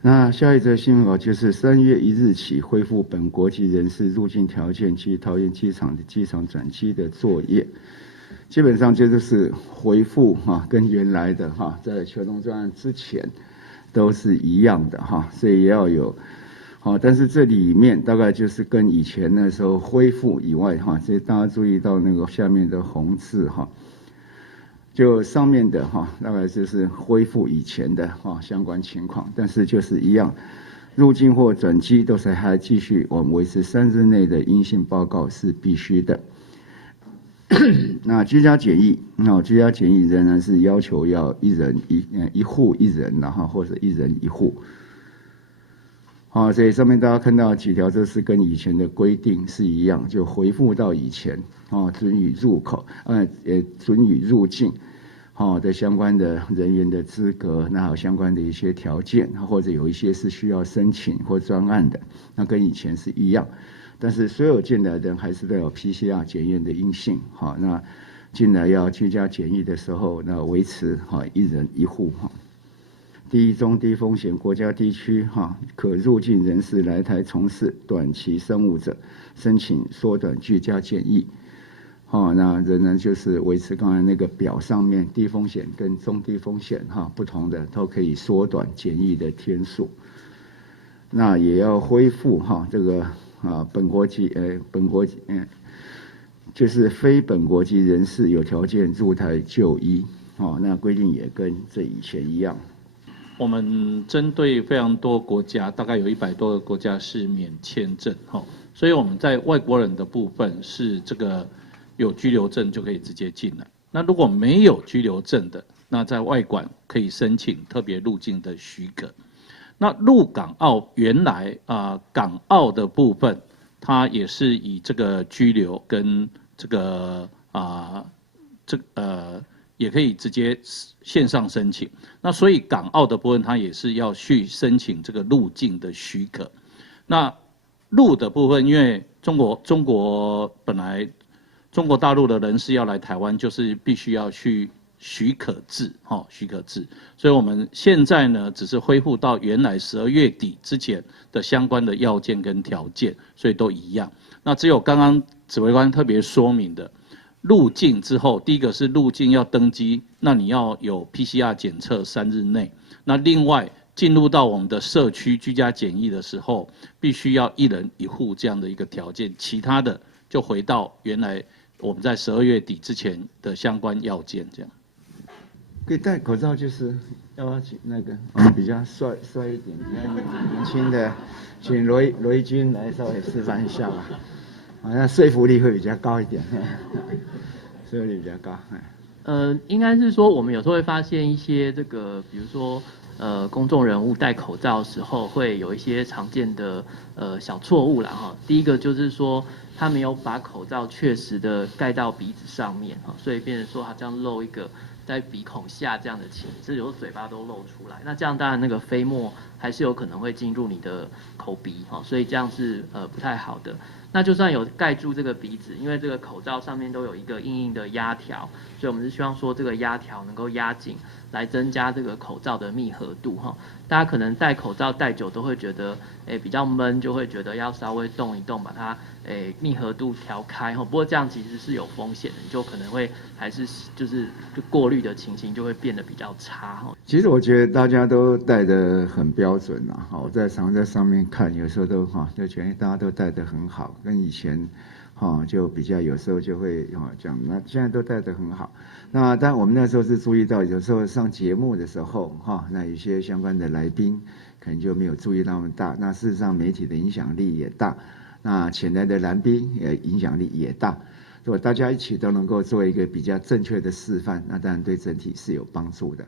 那下一则新闻就是3月1日起恢复本国籍人士入境条件及桃园机场的机场转机的作业，基本上就是恢复跟原来的在秋冬专案之前都是一样的所以也要有但是这里面大概就是跟以前那时候恢复以外所以大家注意到那个下面的红字就上面的大概就是恢复以前的相关情况，但是就是一样，入境或转机都是还继续我们维持3日内的阴性报告是必须的。那居家检疫，居家检疫仍然是要求要一户一人，然后或者一人一户。所以上面大家看到几条，这是跟以前的规定是一样，就回复到以前准予入口，准予入境的相关的人员的资格，那还有相关的一些条件，或者有一些是需要申请或专案的，那跟以前是一样。但是所有进来的人还是都有 PCR 检验的阴性，那进来要居家检疫的时候，那维持一人一户低中低风险国家地区可入境人士来台从事短期生务者，申请缩短居家检疫。那仍然就是维持刚才那个表上面低风险跟中低风险不同的都可以缩短检疫的天数。那也要恢复这个本国籍就是非本国籍人士有条件入台就医那规定也跟这以前一样。我们针对非常多国家，大概有100多个国家是免签证所以我们在外国人的部分是这个有居留证就可以直接进来。那如果没有居留证的，那在外馆可以申请特别入境的许可。那入港澳原来港澳的部分，它也是以这个居留跟这个也可以直接线上申请。那所以港澳的部分，它也是要去申请这个入境的许可。那陆的部分，因为中国本来中国大陆的人士要来台湾，就是必须要去许可制，许可制。所以我们现在呢，只是恢复到原来12月底之前的相关的要件跟条件，所以都一样。那只有刚刚指挥官特别说明的，入境之后，第一个是入境要登机，那你要有 PCR 检测3日内。那另外进入到我们的社区居家检疫的时候，必须要一人一户这样的一个条件，其他的就回到原来我们在12月底之前的相关要件这样。可以戴口罩，就是要请那个比较帅一点、比较年轻的，请罗一军来稍微示范一下吧。好像说服力会比较高一点，说服力比较高。应该是说我们有时候会发现一些这个，比如说公众人物戴口罩的时候会有一些常见的小错误啦哈。第一个就是说他没有把口罩确实的盖到鼻子上面所以变成说好像露一个在鼻孔下这样的情形，有时候嘴巴都露出来，那这样当然那个飞沫还是有可能会进入你的口鼻所以这样是不太好的。那就算有盖住这个鼻子，因为这个口罩上面都有一个硬硬的压条，所以我们是希望说这个压条能够压紧，来增加这个口罩的密合度大家可能戴口罩戴久都会觉得比较闷，就会觉得要稍微动一动，把它密合度调开不过这样其实是有风险的，你就可能会还是就是过滤的情形就会变得比较差其实我觉得大家都戴得很标准我常在上面看，有时候都就觉得大家都戴得很好，跟以前就比较有时候就会这样，那现在都戴得很好。那但我们那时候是注意到，有时候上节目的时候那有些相关的来宾可能就没有注意那么大。那事实上媒体的影响力也大，那潜在的来宾也影响力也大。如果大家一起都能够做一个比较正确的示范，那当然对整体是有帮助的。